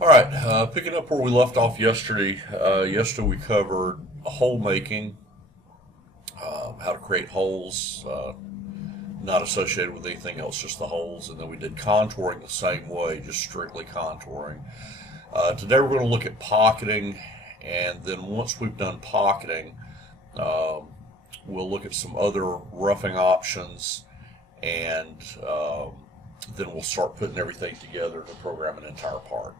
All right, picking up where we left off yesterday. Yesterday we covered hole making, how to create holes, not associated with anything else, just the holes, and then we did contouring the same way, just strictly contouring. Today we're going to look at pocketing, and then once we've done pocketing, we'll look at some other roughing options, and then we'll start putting everything together to program an entire part.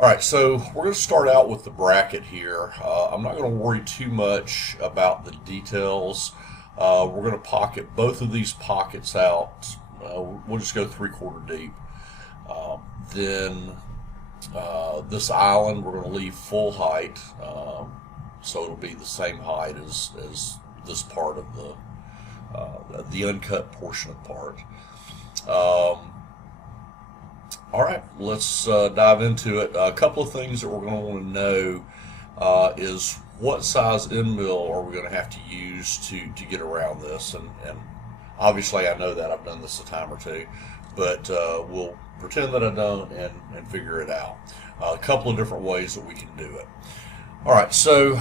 All right, so we're going to start out with the bracket here. I'm not going to worry too much about the details. We're going to pocket both of these pockets out. We'll just go 3/4 deep. Then this island we're going to leave full height, so it'll be the same height as this part of the uncut portion of the part. All right, let's dive into it. A couple of things that we're going to want to know is what size end mill are we going to have to use to get around this, and obviously I know that I've done this a time or two, but we'll pretend that I don't and figure it out. A couple of different ways that we can do it. All right, so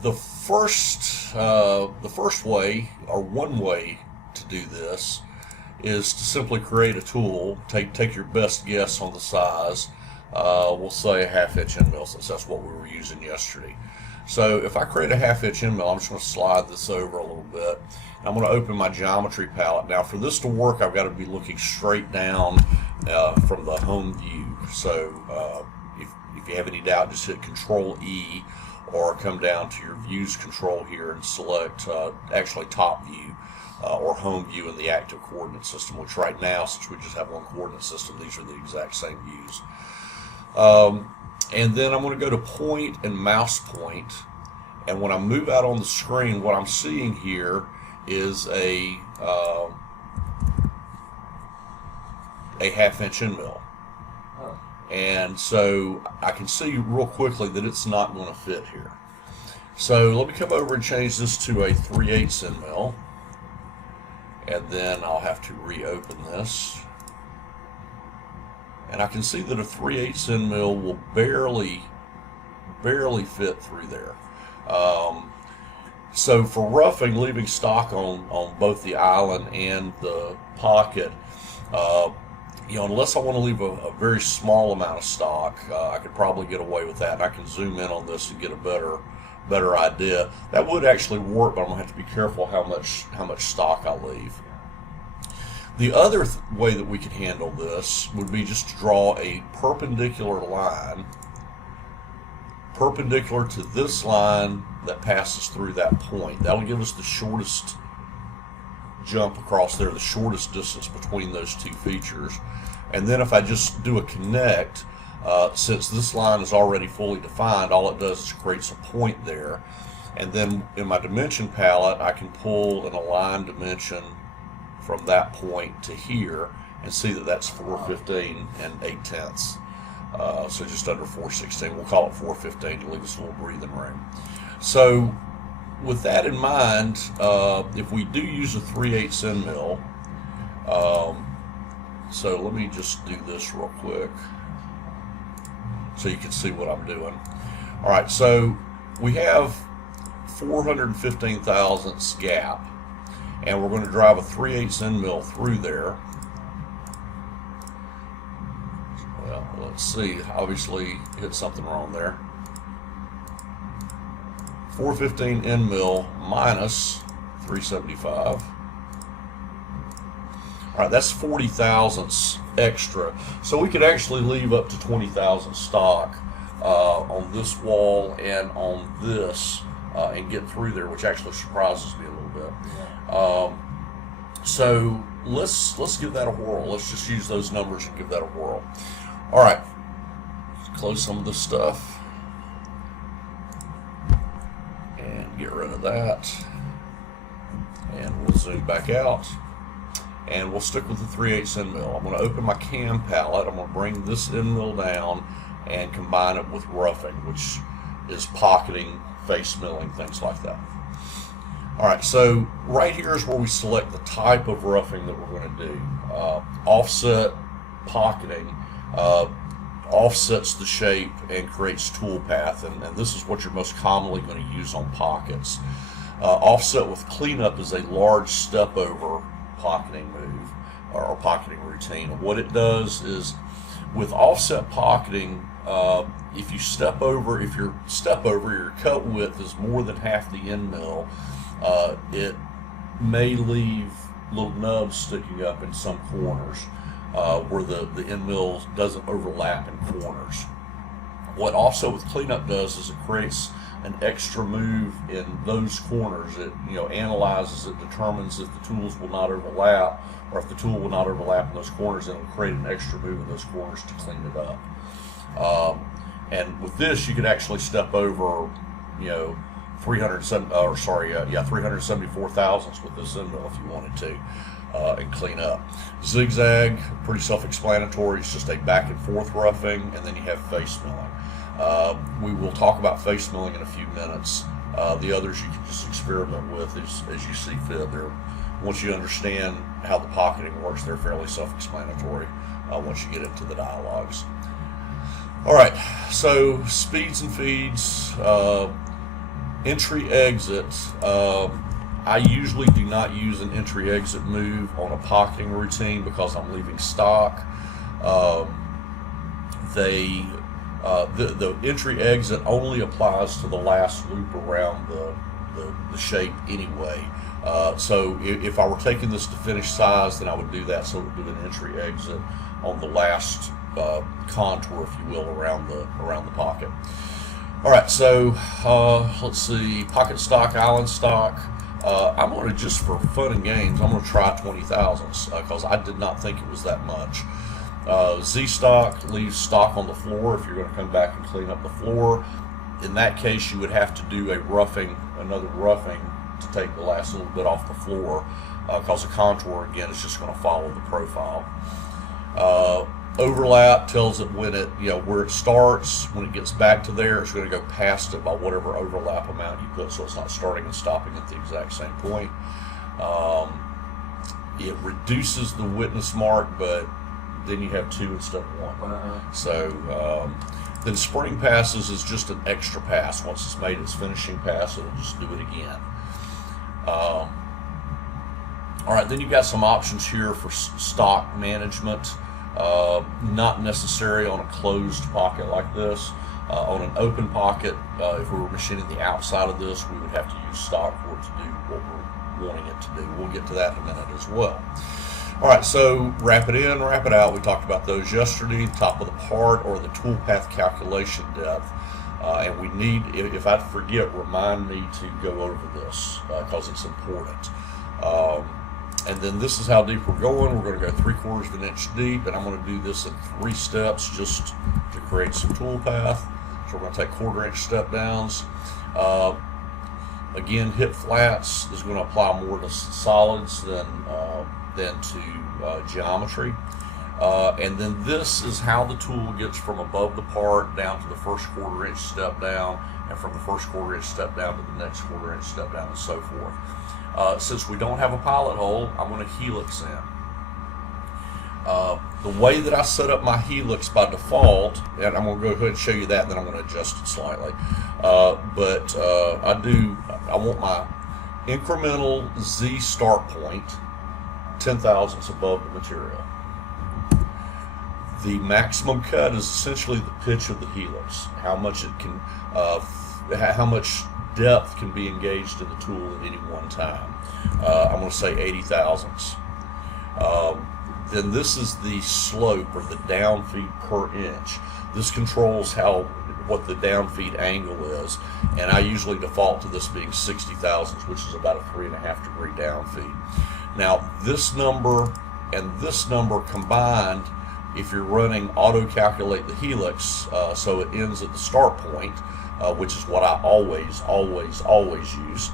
the first way, or one way to do this, is to simply create a tool. Take your best guess on the size. We'll say a 1/2 inch end mill, since that's what we were using yesterday. So if I create a 1/2 inch end mill, I'm just going to slide this over a little bit. I'm going to open my geometry palette. Now for this to work, I've got to be looking straight down from the home view. So if you have any doubt, just hit Control E, or come down to your views control here and select actually top view. Or home view in the active coordinate system, which right now, since we just have one coordinate system, these are the exact same views. And then I'm going to go to point and mouse point, and when I move out on the screen, what I'm seeing here is a 1/2 inch end mill. And so I can see real quickly that it's not going to fit here. So let me come over and change this to a 3/8 end mill. And then I'll have to reopen this, and I can see that a 3/8 end mill will barely fit through there. So for roughing, leaving stock on both the island and the pocket, unless I want to leave a very small amount of stock, I could probably get away with that. And I can zoom in on this and get a better idea. That would actually work, but I'm gonna have to be careful how much stock I leave. The other way that we could handle this would be just to draw a perpendicular line, perpendicular to this line that passes through that point. That'll give us the shortest jump across there, the shortest distance between those two features. And then if I just do a connect, since this line is already fully defined, all it does is creates a point there. And then in my dimension palette, I can pull an align dimension from that point to here and see that that's 415 8/10. So just under 416. We'll call it 415 to leave us a little breathing room. So with that in mind, if we do use a 3/8 end mill, so let me just do this real quick so you can see what I'm doing. All right, so we have 415 thousandths gap, and we're going to drive a 3/8 end mill through there. Well, let's see, obviously hit something wrong there. 415 end mill minus 375. All right, that's 40 thousandths extra. So we could actually leave up to 20,000 stock on this wall and on this and get through there, which actually surprises me a little bit. So let's give that a whirl. Let's just use those numbers and give that a whirl. All right, close some of this stuff and get rid of that, and we'll zoom back out. And we'll stick with the 3/8 end mill. I'm going to open my cam palette. I'm going to bring this end mill down and combine it with roughing, which is pocketing, face milling, things like that. All right, so right here is where we select the type of roughing that we're going to do. Offset pocketing offsets the shape and creates toolpath, and this is what you're most commonly going to use on pockets. Offset with cleanup is a large step over pocketing move or pocketing routine. And what it does is, with offset pocketing, if your step over, your cut width is more than half the end mill, it may leave little nubs sticking up in some corners where the end mill doesn't overlap in corners. What offset with cleanup does is it creates an extra move in those corners. It analyzes it, determines if the tools will not overlap, or if the tool will not overlap in those corners, and it will create an extra move in those corners to clean it up. And with this, you could actually step over, 374 thousandths with this end mill if you wanted to, and clean up. Zig Zag, pretty self-explanatory. It's just a back and forth roughing, and then you have face milling. We will talk about face milling in a few minutes. The others you can just experiment with as you see fit. Once you understand how the pocketing works, they're fairly self-explanatory once you get into the dialogues. All right, so speeds and feeds, entry exit. I usually do not use an entry exit move on a pocketing routine because I'm leaving stock. The entry exit only applies to the last loop around the shape anyway. So if I were taking this to finish size, then I would do that. So it would do an entry exit on the last contour, if you will, around the pocket. All right, so let's see, pocket stock, island stock. I'm going to, just for fun and games, I'm going to try 20 thousandths because I did not think it was that much. Z stock leaves stock on the floor if you're going to come back and clean up the floor. In that case, you would have to do another roughing to take the last little bit off the floor because the contour, again, is just going to follow the profile. Overlap tells it when where it starts. When it gets back to there, it's going to go past it by whatever overlap amount you put, so it's not starting and stopping at the exact same point. It reduces the witness mark, but then you have 2 instead of 1. So then spring passes is just an extra pass. Once it's made its finishing pass, it'll just do it again. All right, then you've got some options here for stock management. Not necessary on a closed pocket like this. On an open pocket, if we were machining the outside of this, we would have to use stock for it to do what we're wanting it to do. We'll get to that in a minute as well. All right, so wrap it in, wrap it out. We talked about those yesterday. Top of the part, or the toolpath calculation depth. And we need, if I forget, remind me to go over this because it's important. And then this is how deep we're going. We're going to go 3/4 of an inch deep, and I'm going to do this in 3 steps just to create some toolpath. So we're going to take 1/4 inch step downs. Again, hip flats is going to apply more to solids than to geometry. And then this is how the tool gets from above the part down to the first 1/4 inch step down, and from the first 1/4 inch step down to the next 1/4 inch step down, and so forth. Since we don't have a pilot hole, I'm going to helix in. The way that I set up my helix by default, and I'm going to go ahead and show you that, and then I'm going to adjust it slightly. I want my incremental Z start point 10 thousandths above the material. The maximum cut is essentially the pitch of the helix, how much it can, how much depth can be engaged in the tool at any one time. I'm going to say 80 thousandths. Then this is the slope, or the down feed per inch. This controls what the down feed angle is, and I usually default to this being 60 thousandths, which is about a 3.5 degree down feed. Now this number and this number combined, if you're running auto calculate the helix, so it ends at the start point, which is what I always use.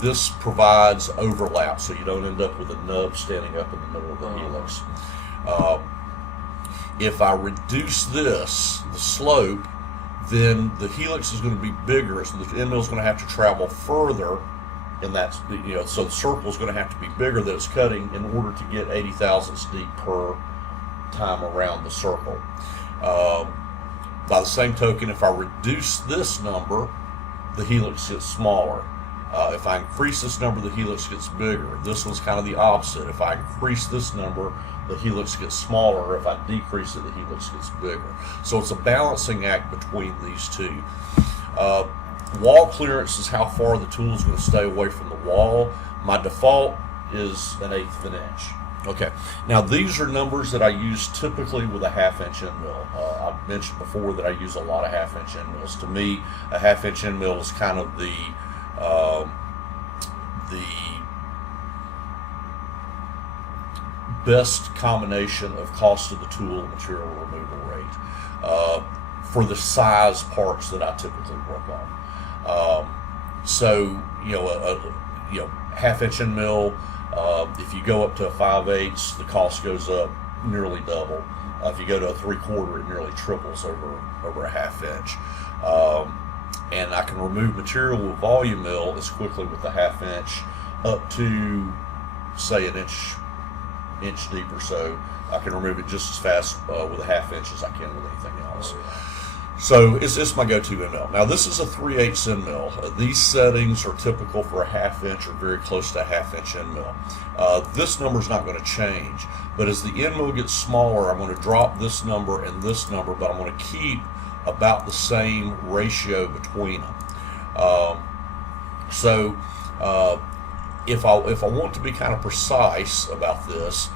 This provides overlap, so you don't end up with a nub standing up in the middle of the helix. If I reduce this, the slope, then the helix is going to be bigger, so the end mill is going to have to travel further and that's, so the circle is going to have to be bigger that it's cutting in order to get 80 thousandths deep per time around the circle. By the same token, if I reduce this number, the helix gets smaller. If I increase this number, the helix gets bigger. This one's kind of the opposite. If I increase this number, the helix gets smaller. If I decrease it, the helix gets bigger. So it's a balancing act between these two. Wall clearance is how far the tool is going to stay away from the wall. My default is 1/8 of an inch. Okay, now these are numbers that I use typically with a 1/2 inch end mill. I've mentioned before that I use a lot of 1/2 inch end mills. To me, a 1/2 inch end mill is kind of the best combination of cost of the tool and material removal rate for the size parts that I typically work on. So, 1/2 inch end mill, if you go up to a 5/8, the cost goes up nearly double. If you go to a 3/4, it nearly triples over a 1/2 inch. And I can remove material with volume mill as quickly with the 1/2 inch up to, say, an inch deep or so. I can remove it just as fast with a 1/2 inch as I can with anything else. So it's my go-to end mill. Now this is a 3/8 end mill. These settings are typical for a 1/2 inch or very close to a 1/2 inch end mill. This number is not going to change, but as the end mill gets smaller, I'm going to drop this number and this number, but I'm going to keep about the same ratio between them. If I want to be kind of precise about this,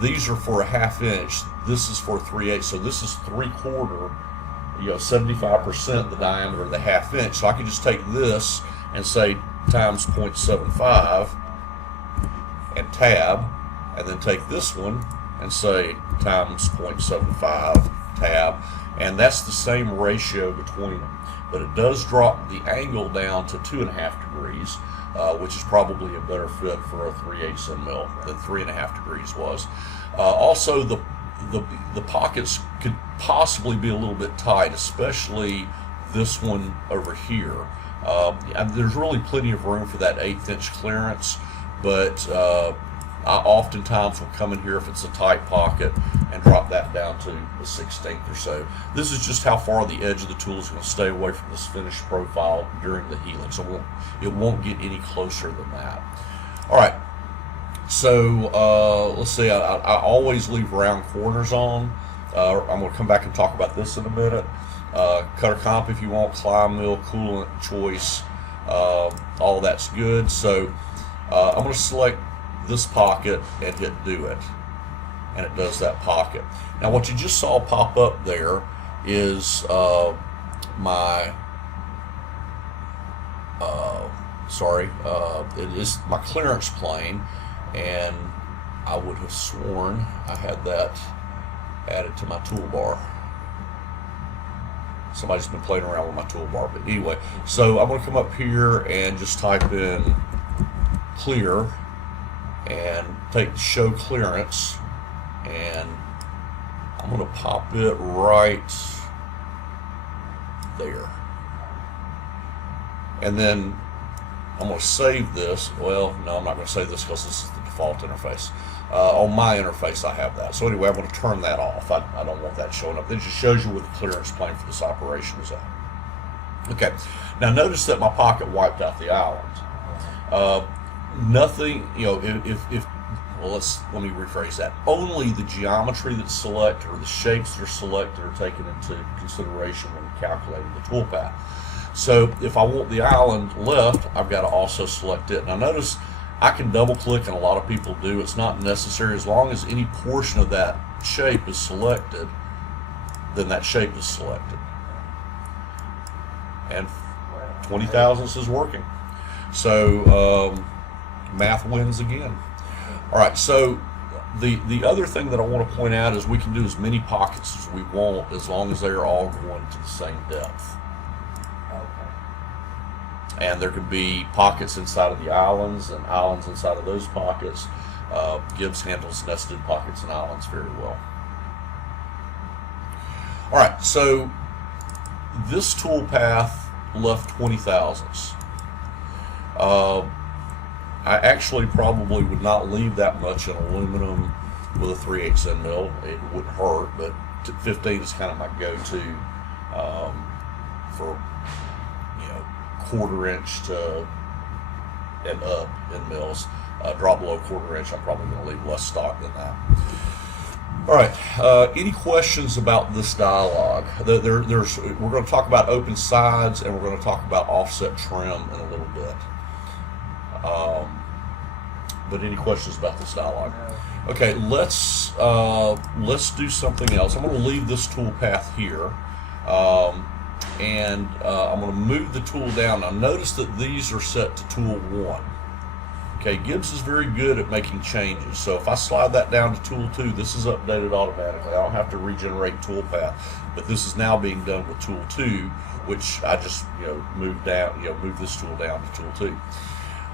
these are for a 1/2 inch. This is for a 3/8, so this is 3/4. 75% the diameter of the 1/2 inch. So I can just take this and say times 0.75 and tab, and then take this one and say times 0.75 tab, and that's the same ratio between them. But it does drop the angle down to 2.5 degrees, which is probably a better fit for a 3/8 end mill than 3.5 degrees was. Also, the pockets could possibly be a little bit tight, especially this one over here. There's really plenty of room for that 1/8 inch clearance, but I oftentimes will come in here if it's a tight pocket and drop that down to a 1/16 or so. This is just how far the edge of the tool is going to stay away from this finished profile during the healing. So it won't get any closer than that. All right, so let's see, I always leave round corners on. I'm going to come back and talk about this in a minute. Cutter comp if you want, climb mill, coolant choice, all that's good. So I'm going to select this pocket and hit do it, and it does that pocket. Now what you just saw pop up there is it is my clearance plane, and I would have sworn I had that added to my toolbar. Somebody's been playing around with my toolbar, but anyway, so I'm going to come up here and just type in clear and take show clearance, and I'm going to pop it right there, and then I'm going to save this. Well, no, I'm not going to save this because this is the default interface. On my interface I have that, so anyway I'm going to turn that off. I don't want that showing up. It just shows you where the clearance plane for this operation is at. Okay, now notice that my pocket wiped out the island. Nothing, well, let me rephrase that. Only the geometry that's selected or the shapes that are selected are taken into consideration when calculating the toolpath. So if I want the island left, I've got to also select it. Now notice I can double click, and a lot of people do. It's not necessary. As long as any portion of that shape is selected, then that shape is selected. And 20 thousandths is working. So math wins again. All right, so the other thing that I want to point out is we can do as many pockets as we want as long as they are all going to the same depth. Okay. And there could be pockets inside of the islands and islands inside of those pockets. Gibbs handles nested pockets and islands very well. All right, so this toolpath left 20 thousandths. I actually probably would not leave that much in aluminum with a 3/8 end mill. It wouldn't hurt, but 15 is kind of my go-to for, you know, 1/4 inch to and up in mills. Drop below 1/4 inch, I'm probably going to leave less stock than that. All right. Any questions about this dialogue? We're going to talk about open sides, and we're going to talk about offset trim in a little bit. But any questions about this dialogue? Okay, let's do something else. I'm going to leave this toolpath here, and I'm going to move the tool down. Now notice that these are set to tool 1. Okay, Gibbs is very good at making changes. So if I slide that down to tool 2, this is updated automatically. I don't have to regenerate toolpath, but this is now being done with tool 2, which I just move this tool down to tool 2.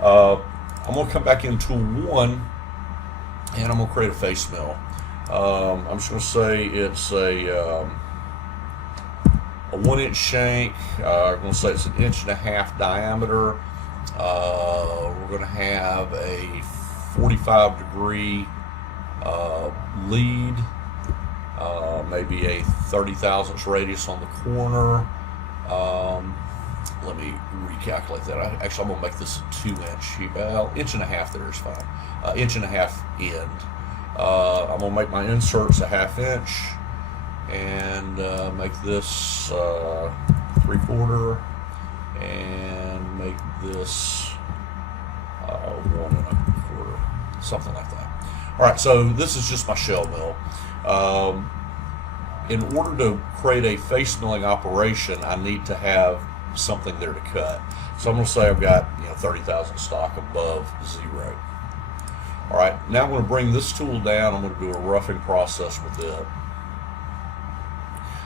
I'm going to come back in tool 1, and I'm going to create a face mill. I'm just going to say it's a 1-inch shank. I'm going to say it's 1.5 inches diameter. We're going to have a 45-degree lead, maybe a 30 thousandths radius on the corner. Let me recalculate that. Actually, I'm going to make this a 2-inch. Well, 1.5 inches there is fine. 1.5 inches end. I'm going to make my inserts a 1/2 inch and make this 3/4 and make this 1 1/4, something like that. All right, so this is just my shell mill. In order to create a face milling operation, I need to have something there to cut. So I'm going to say I've got 30,000 stock above 0. All right, now I'm going to bring this tool down. I'm going to do a roughing process with it.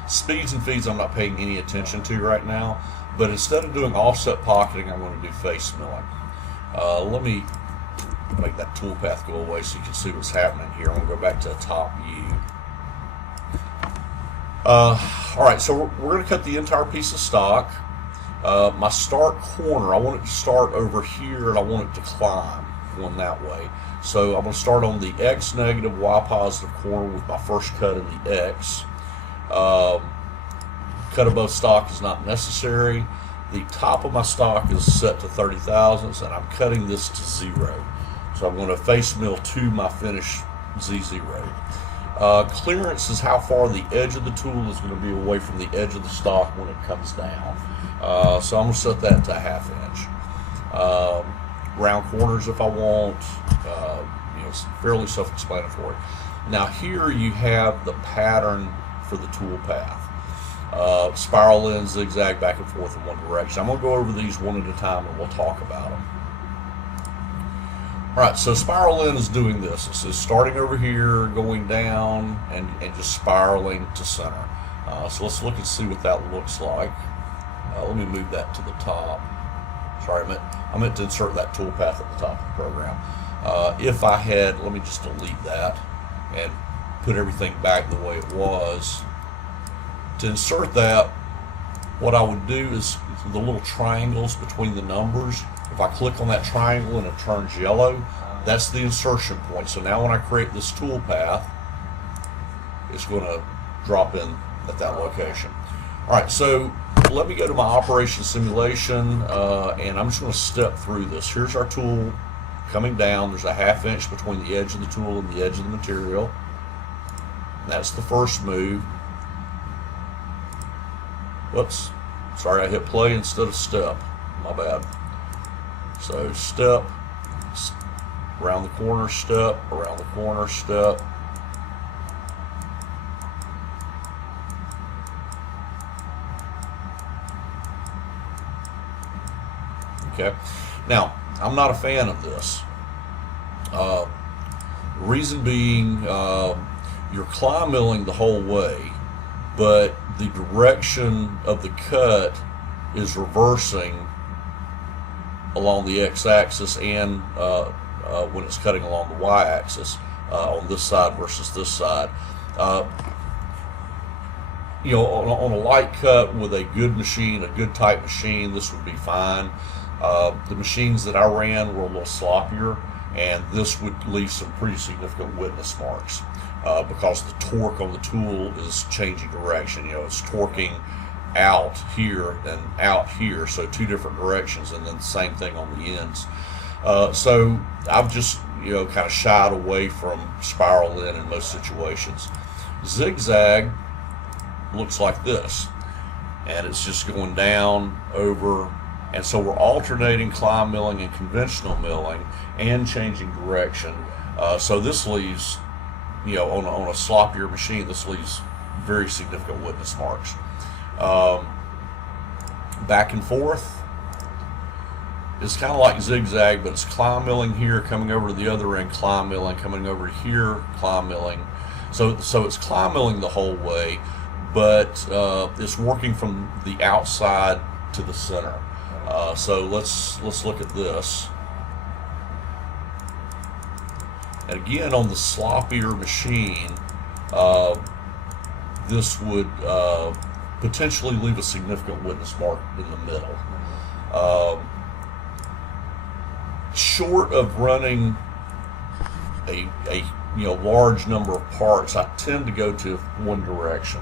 Speeds and feeds I'm not paying any attention to right now, but instead of doing offset pocketing, I'm going to do face milling. Let me make that toolpath go away so you can see what's happening here. I'm going to go back to the top view. All right, so we're going to cut the entire piece of stock. My start corner, I want it to start over here, and I want it to climb going that way. So I'm going to start on the X negative, Y positive corner with my first cut in the X. Cut above stock is not necessary. The top of my stock is set to 30 thousandths, and I'm cutting this to 0. So I'm going to face mill to my finish Z0. Clearance is how far the edge of the tool is going to be away from the edge of the stock when it comes down. So I'm going to set that to 1/2 inch. Round corners if I want. It's fairly self-explanatory. Now here you have the pattern for the tool path. Spiral in, zigzag back and forth in one direction. I'm going to go over these one at a time and we'll talk about them. Alright, so spiral in is doing this. This is starting over here, going down, and just spiraling to center. So let's look and see what that looks like. Let me move that to the top. Sorry, I meant to insert that toolpath at the top of the program. If I had, let me just delete that and put everything back the way it was. To insert that, what I would do is the little triangles between the numbers. If I click on that triangle and it turns yellow, that's the insertion point. So now when I create this tool path, it's going to drop in at that location. All right, so let me go to my operation simulation, and I'm just going to step through this. Here's our tool coming down. There's a 1/2 inch between the edge of the tool and the edge of the material. That's the first move. Whoops, sorry, I hit play instead of step. My bad. So step, around the corner, step, around the corner, step. Okay, now I'm not a fan of this. Reason being, you're climb milling the whole way, but the direction of the cut is reversing along the x-axis and when it's cutting along the y-axis on this side versus this side. On a light cut with a good machine, a good type machine, this would be fine. The machines that I ran were a little sloppier, and this would leave some pretty significant witness marks because the torque on the tool is changing direction. You know, it's torquing out here and out here, so two different directions, and then the same thing on the ends. So I've just, you know, kind of shied away from spiral in most situations. Zig Zag looks like this, and it's just going down, over, and so we're alternating climb milling and conventional milling and changing direction. So this leaves, you know, on a sloppier machine, this leaves very significant witness marks. Back and forth. It's kind of like Zig Zag, but it's climb milling here, coming over to the other end, climb milling, coming over here, climb milling. So it's climb milling the whole way, but it's working from the outside to the center. So let's look at this. And again, on the sloppier machine, this would potentially leave a significant witness mark in the middle. Short of running a large number of parts, I tend to go to one direction.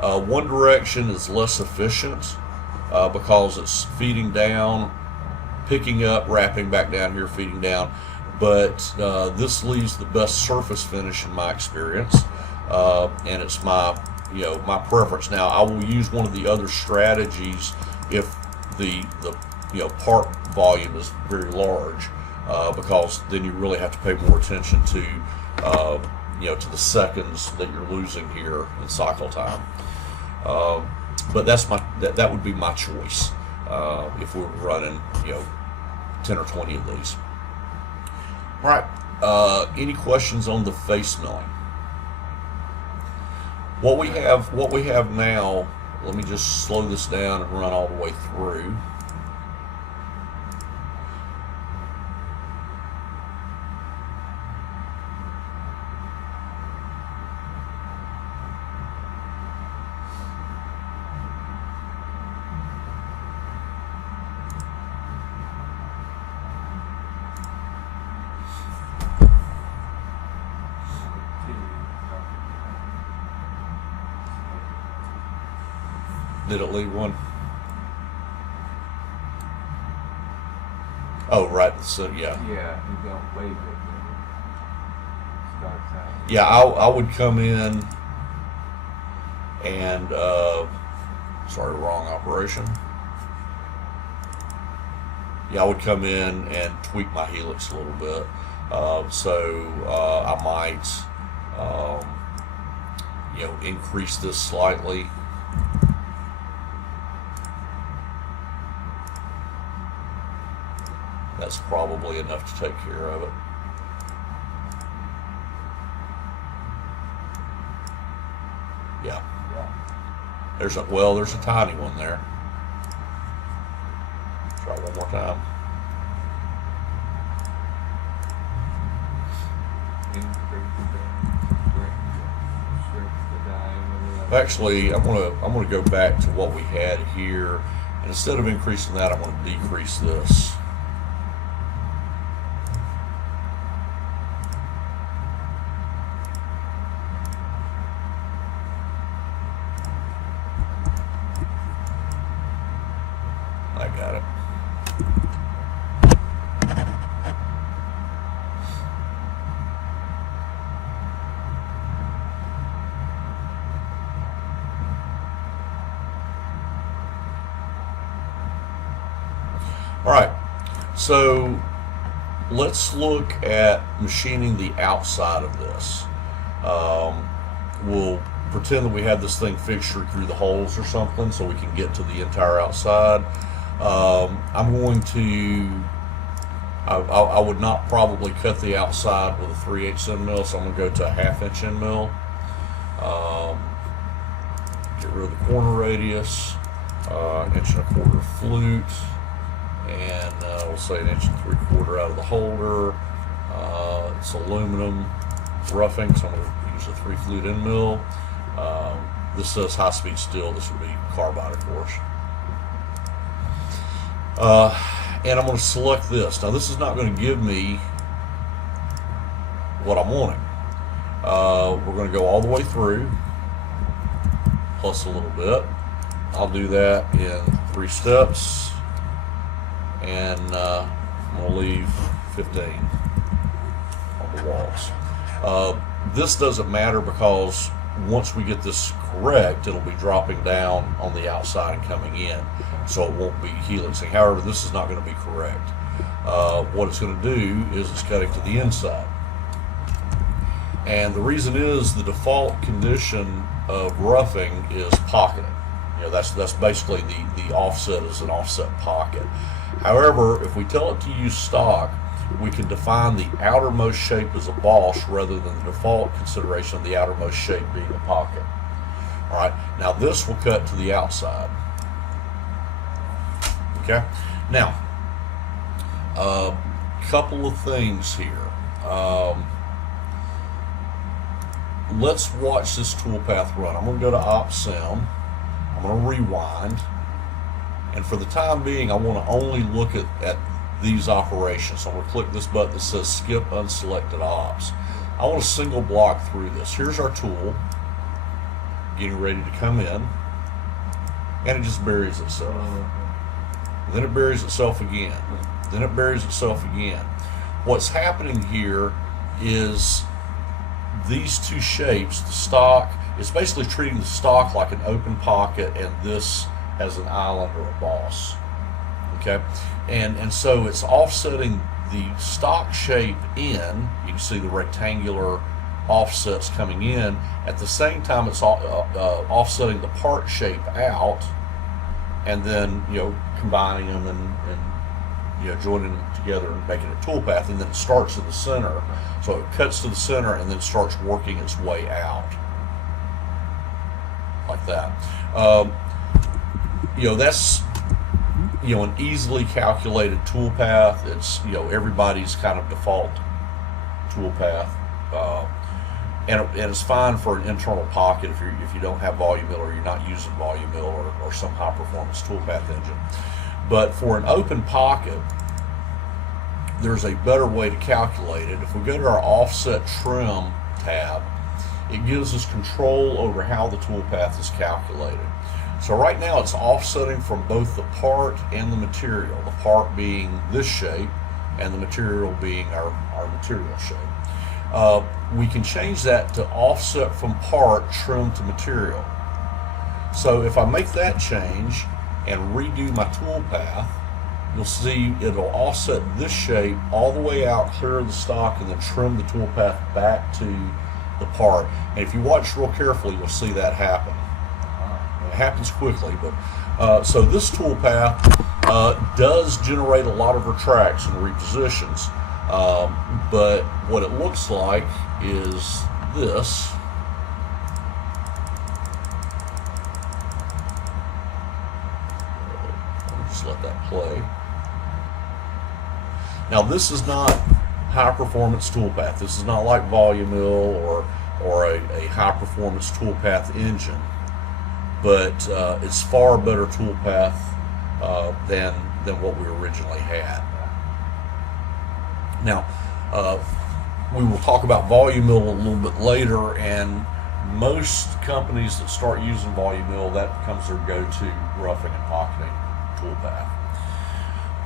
One direction is less efficient because it's feeding down, picking up, wrapping back down here, feeding down. But this leaves the best surface finish in my experience, and it's my preference. Now, I will use one of the other strategies if the part volume is very large, because then you really have to pay more attention to to the seconds that you're losing here in cycle time. But that would be my choice if we were running 10 or 20 of these. All right. Any questions on the face milling? What we have now. Let me just slow this down and run all the way through. Did it leave one? Oh, right. So yeah. Yeah, you don't wave it. Starts out. Yeah, I would come in and sorry, wrong operation. Yeah, I would come in and tweak my helix a little bit. So I might increase this slightly. That's probably enough to take care of it. Yeah. There's a tiny one there. Try one more time. Actually, I'm gonna go back to what we had here, and instead of increasing that, I'm gonna decrease this. I got it. All right, so let's look at machining the outside of this. We'll pretend that we have this thing fixtured through the holes or something so we can get to the entire outside. I'm going to, I would not probably cut the outside with a 3/8 end mill, so I'm going to go to a 1/2 inch end mill. Get rid of the corner radius, 1 1/4 inch flute, and we'll say 1 3/4 inch out of the holder. It's aluminum roughing, so I'm going to use a 3 flute end mill. This says high speed steel. This would be carbide, of course. and I'm going to select this. Now this is not going to give me what I'm wanting. We're going to go all the way through, plus a little bit. I'll do that in 3 steps, and I'm going to leave 15 on the walls. This doesn't matter because once we get this correct, it'll be dropping down on the outside and coming in, so it won't be helixing. However, this is not going to be correct. What it's going to do is it's cutting to the inside. And the reason is the default condition of roughing is pocketing. You know, that's basically the offset is an offset pocket. However, if we tell it to use stock, we can define the outermost shape as a boss rather than the default consideration of the outermost shape being a pocket. All right, now this will cut to the outside. Okay, now a couple of things here. Let's watch this toolpath run. I'm going to go to OpSim. I'm going to rewind, and for the time being I want to only look at these operations. So I'm going to click this button that says skip unselected ops. I want to single block through this. Here's our tool getting ready to come in, and it just buries itself. Then it buries itself again. Then it buries itself again. What's happening here is these two shapes, the stock, it's basically treating the stock like an open pocket and this as an island or a boss. Okay, and so it's offsetting the stock shape in. You can see the rectangular offsets coming in. At the same time, it's offsetting the part shape out, and then combining them and joining them together and making a toolpath. And then it starts in the center, so it cuts to the center and then starts working its way out like that. That's an easily calculated toolpath. It's everybody's kind of default toolpath, and it's fine for an internal pocket if you don't have volume mill or you're not using volume mill or some high performance toolpath engine. But for an open pocket, there's a better way to calculate it. If we go to our offset trim tab, it gives us control over how the toolpath is calculated. So right now it's offsetting from both the part and the material, the part being this shape and the material being our material shape. We can change that to offset from part, trim to material. So if I make that change and redo my toolpath, you'll see it'll offset this shape all the way out, clear of the stock, and then trim the toolpath back to the part. And if you watch real carefully, you'll see that happen. It happens quickly, but so this toolpath does generate a lot of retracts and repositions, but what it looks like is this. Just let that play. Now this is not high performance toolpath. This is not like volume mill or a high performance toolpath engine, but it's far better toolpath than what we originally had. Now we will talk about volume mill a little bit later, and most companies that start using volume mill, that becomes their go-to roughing and pocketing toolpath.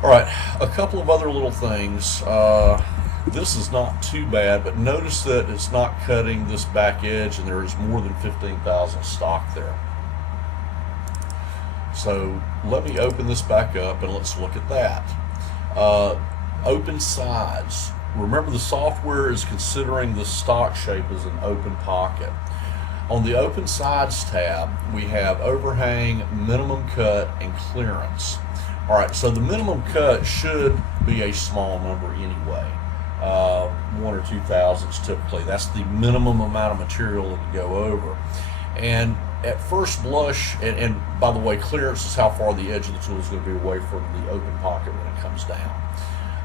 All right, a couple of other little things. This is not too bad, but notice that it's not cutting this back edge, and there is more than 15,000 stock there. So let me open this back up and let's look at that. Open sides. Remember, the software is considering the stock shape as an open pocket. On the open sides tab, we have overhang, minimum cut, and clearance. All right, so the minimum cut should be a small number anyway. 1 or 2 thousandths typically. That's the minimum amount of material that you go over. And at first blush, and by the way, clearance is how far the edge of the tool is going to be away from the open pocket when it comes down,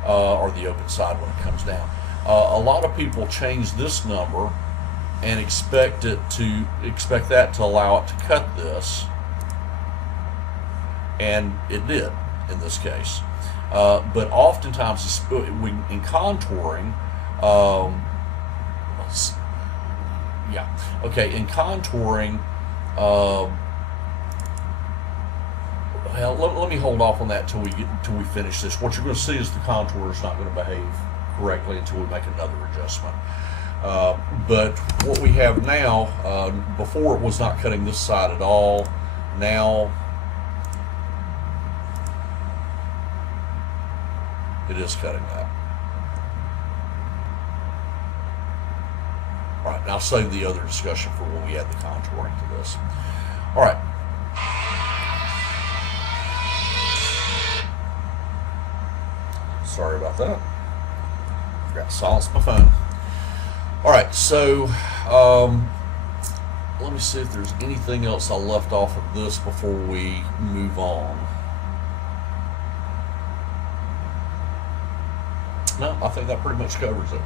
or the open side when it comes down. A lot of people change this number and expect that to allow it to cut this, and it did. in this case. But oftentimes in contouring, in contouring, well, let me hold off on that till we finish this. What you're going to see is the contour is not going to behave correctly until we make another adjustment. But what we have now, before it was not cutting this side at all. Now it is cutting that. All right, now I'll save the other discussion for when we add the contouring to this. All right. Sorry about that. Forgot to silence my phone. All right, so let me see if there's anything else I left off of this before we move on. No, I think that pretty much covers it.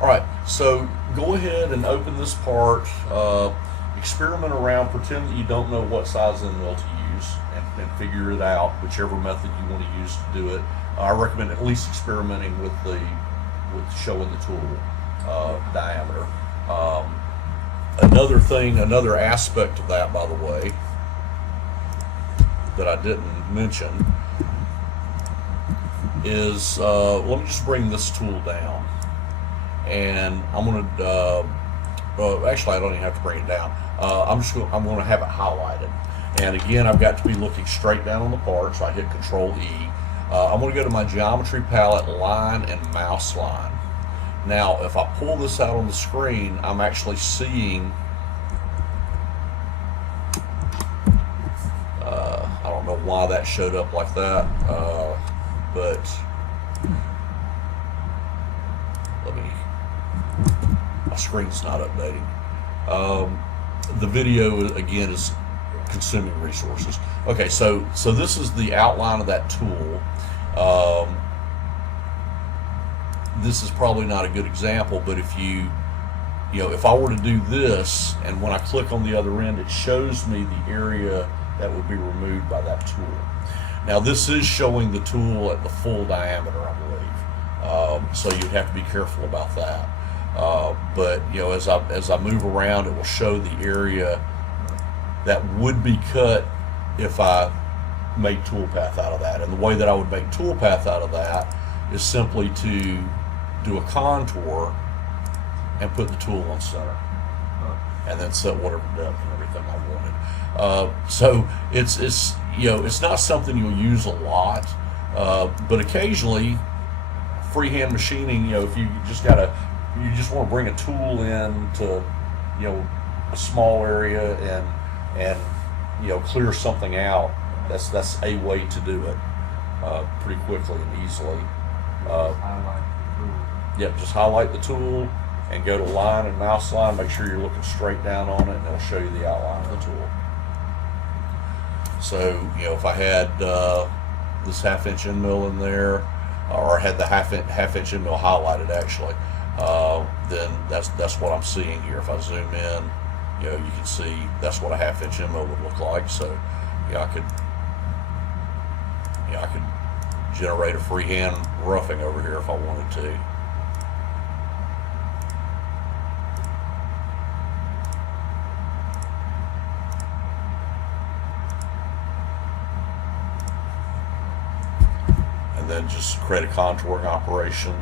All right, so go ahead and open this part, experiment around, pretend that you don't know what size end mill to use, and figure it out, whichever method you want to use to do it. I recommend at least experimenting with showing the tool diameter. Another aspect of that, by the way, that I didn't mention is, let me just bring this tool down, and I'm going to, actually I don't even have to bring it down. I'm going to have it highlighted, and again I've got to be looking straight down on the part, so I hit Control E. I'm going to go to my geometry palette, line and mouse line. Now, if I pull this out on the screen, I'm actually seeing, I don't know why that showed up like that, but my screen's not updating. The video, again, is consuming resources. Okay, so this is the outline of that tool. This is probably not a good example, but if if I were to do this, and when I click on the other end, it shows me the area that would be removed by that tool. Now, this is showing the tool at the full diameter, I believe. So you'd have to be careful about that. But as I move around, it will show the area that would be cut if I made toolpath out of that. And the way that I would make toolpath out of that is simply to do a contour and put the tool on center, and then set whatever depth and everything I wanted. So it's not something you'll use a lot, but occasionally freehand machining, if you just want to bring a tool in to a small area and clear something out, that's a way to do it pretty quickly and easily. Just highlight the tool and go to line and mouse line. Make sure you're looking straight down on it, and it'll show you the outline of the tool. So if I had this half-inch end mill in there, or had the half-inch end mill highlighted actually, then that's what I'm seeing here. If I zoom in, you can see that's what a half-inch end mill would look like. So I could generate a freehand roughing over here if I wanted to. And then just create a contouring operation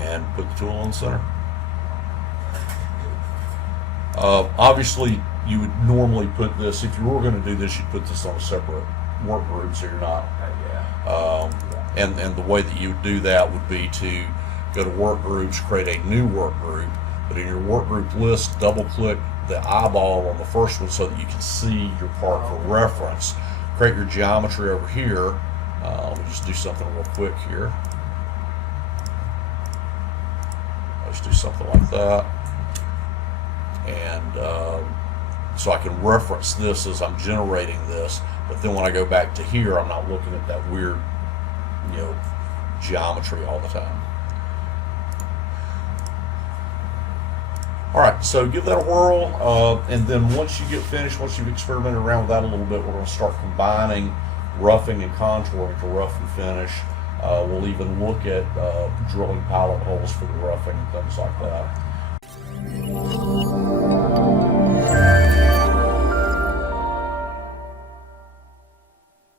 and put the tool in the center. Obviously, you would normally put this, if you were going to do this, you'd put this on a separate work group, so you're not. And the way that you would do that would be to go to work groups, create a new work group, but in your work group list, double click the eyeball on the first one so that you can see your part for reference. Create your geometry over here. Let me just do something real quick here. Let's do something like that. And so I can reference this as I'm generating this, but then when I go back to here, I'm not looking at that weird, geometry all the time. All right, So give that a whirl, and then once you get finished, once you've experimented around with that a little bit, we're going to start combining roughing and contouring to rough and finish. We'll even look at drilling pilot holes for the roughing and things like that.